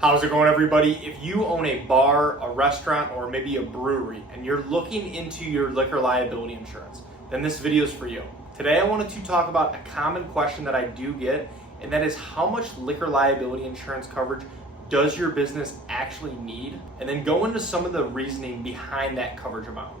How's it going, everybody? If you own a bar, a restaurant, or maybe a brewery, and you're looking into your liquor liability insurance, then this video is for you. Today I wanted to talk about a common question that I do get, and that is how much liquor liability insurance coverage does your business actually need? And then go into some of the reasoning behind that coverage amount.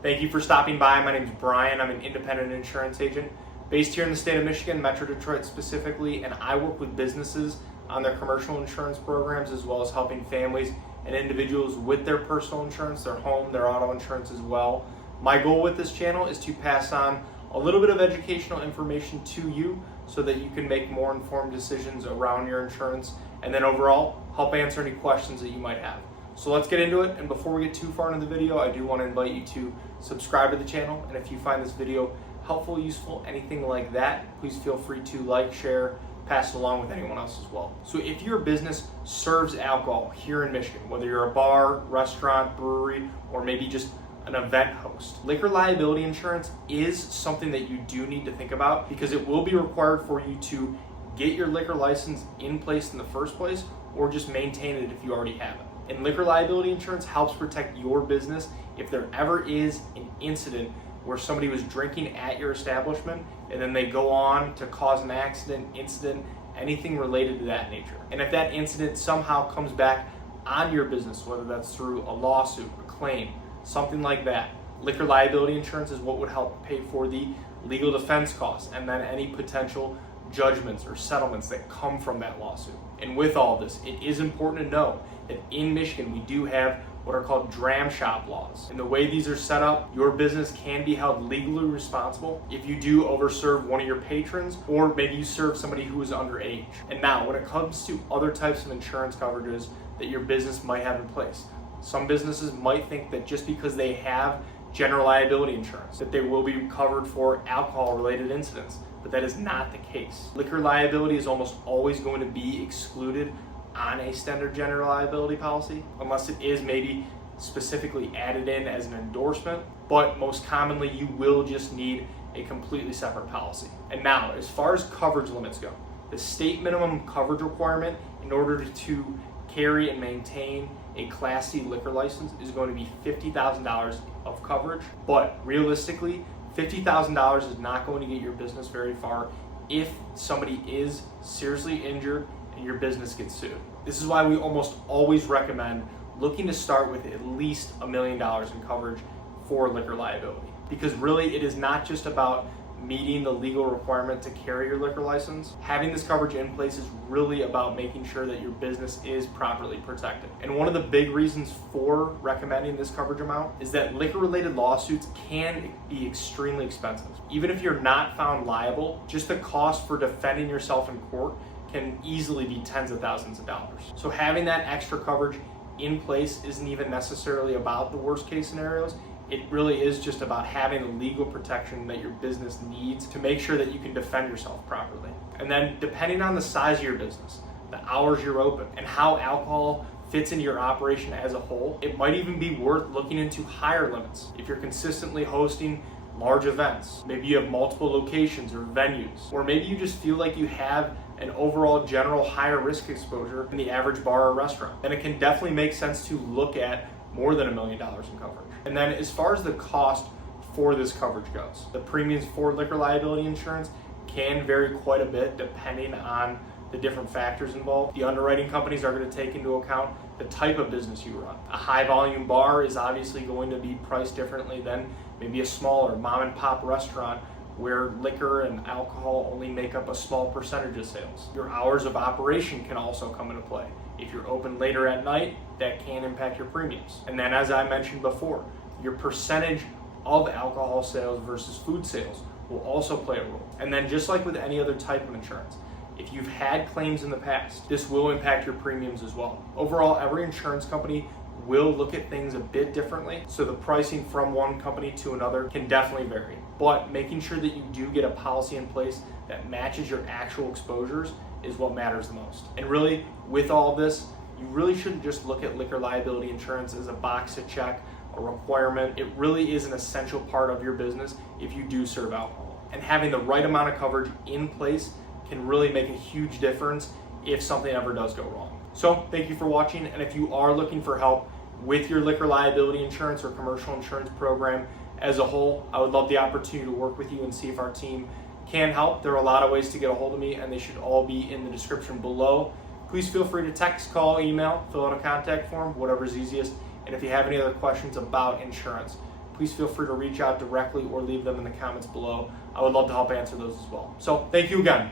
Thank you for stopping by. My name is Brian. I'm an independent insurance agent based here in the state of Michigan, Metro Detroit specifically, and I work with businesses on their commercial insurance programs as well as helping families and individuals with their personal insurance, their home, their auto insurance as well. My goal with this channel is to pass on a little bit of educational information to you so that you can make more informed decisions around your insurance and then overall help answer any questions that you might have. So let's get into it, and before we get too far into the video, I do want to invite you to subscribe to the channel, and if you find this video helpful, useful, anything like that, please feel free to like, share, pass it along with anyone else as well. So if your business serves alcohol here in Michigan, whether you're a bar, restaurant, brewery, or maybe just an event host, liquor liability insurance is something that you do need to think about because it will be required for you to get your liquor license in place in the first place or just maintain it if you already have it. And liquor liability insurance helps protect your business if there ever is an incident where somebody was drinking at your establishment and then they go on to cause an accident, incident, anything related to that nature. And if that incident somehow comes back on your business, whether that's through a lawsuit, a claim, something like that, liquor liability insurance is what would help pay for the legal defense costs and then any potential judgments or settlements that come from that lawsuit. And with all this, it is important to know that in Michigan, we do have what are called Dram shop laws. And the way these are set up, your business can be held legally responsible if you do overserve one of your patrons, or maybe you serve somebody who is underage. And now, when it comes to other types of insurance coverages that your business might have in place, some businesses might think that just because they have general liability insurance, that they will be covered for alcohol-related incidents, but that is not the case. Liquor liability is almost always going to be excluded on a standard general liability policy, unless it is maybe specifically added in as an endorsement, but most commonly you will just need a completely separate policy. And now, as far as coverage limits go, the state minimum coverage requirement in order to carry and maintain a Class C liquor license is going to be $50,000 of coverage, but realistically, $50,000 is not going to get your business very far if somebody is seriously injured and your business gets sued. This is why we almost always recommend looking to start with at least $1 million in coverage for liquor liability. Because really it is not just about meeting the legal requirement to carry your liquor license. Having this coverage in place is really about making sure that your business is properly protected. And one of the big reasons for recommending this coverage amount is that liquor-related lawsuits can be extremely expensive. Even if you're not found liable, just the cost for defending yourself in court can easily be tens of thousands of dollars. So having that extra coverage in place isn't even necessarily about the worst case scenarios. It really is just about having the legal protection that your business needs to make sure that you can defend yourself properly. And then depending on the size of your business, the hours you're open, and how alcohol fits into your operation as a whole, it might even be worth looking into higher limits. If you're consistently hosting large events, maybe you have multiple locations or venues, or maybe you just feel like you have an overall general higher risk exposure than the average bar or restaurant, then it can definitely make sense to look at more than $1 million in coverage. And then as far as the cost for this coverage goes, the premiums for liquor liability insurance can vary quite a bit depending on the different factors involved. The underwriting companies are going to take into account the type of business you run. A high volume bar is obviously going to be priced differently than maybe a smaller mom and pop restaurant where liquor and alcohol only make up a small percentage of sales. Your hours of operation can also come into play. If you're open later at night, that can impact your premiums. And then, as I mentioned before, your percentage of alcohol sales versus food sales will also play a role. And then, just like with any other type of insurance, if you've had claims in the past, this will impact your premiums as well. Overall, every insurance company will look at things a bit differently, so the pricing from one company to another can definitely vary. But making sure that you do get a policy in place that matches your actual exposures is what matters the most. And really, with all this, you really shouldn't just look at liquor liability insurance as a box to check, a requirement. It really is an essential part of your business if you do serve alcohol. and having the right amount of coverage in place can really make a huge difference if something ever does go wrong. So thank you for watching, and if you are looking for help with your liquor liability insurance or commercial insurance program as a whole, I would love the opportunity to work with you and see if our team can help. There are a lot of ways to get a hold of me, and they should all be in the description below. Please feel free to text, call, email, fill out a contact form, whatever's easiest. And if you have any other questions about insurance, please feel free to reach out directly or leave them in the comments below. I would love to help answer those as well. So thank you again.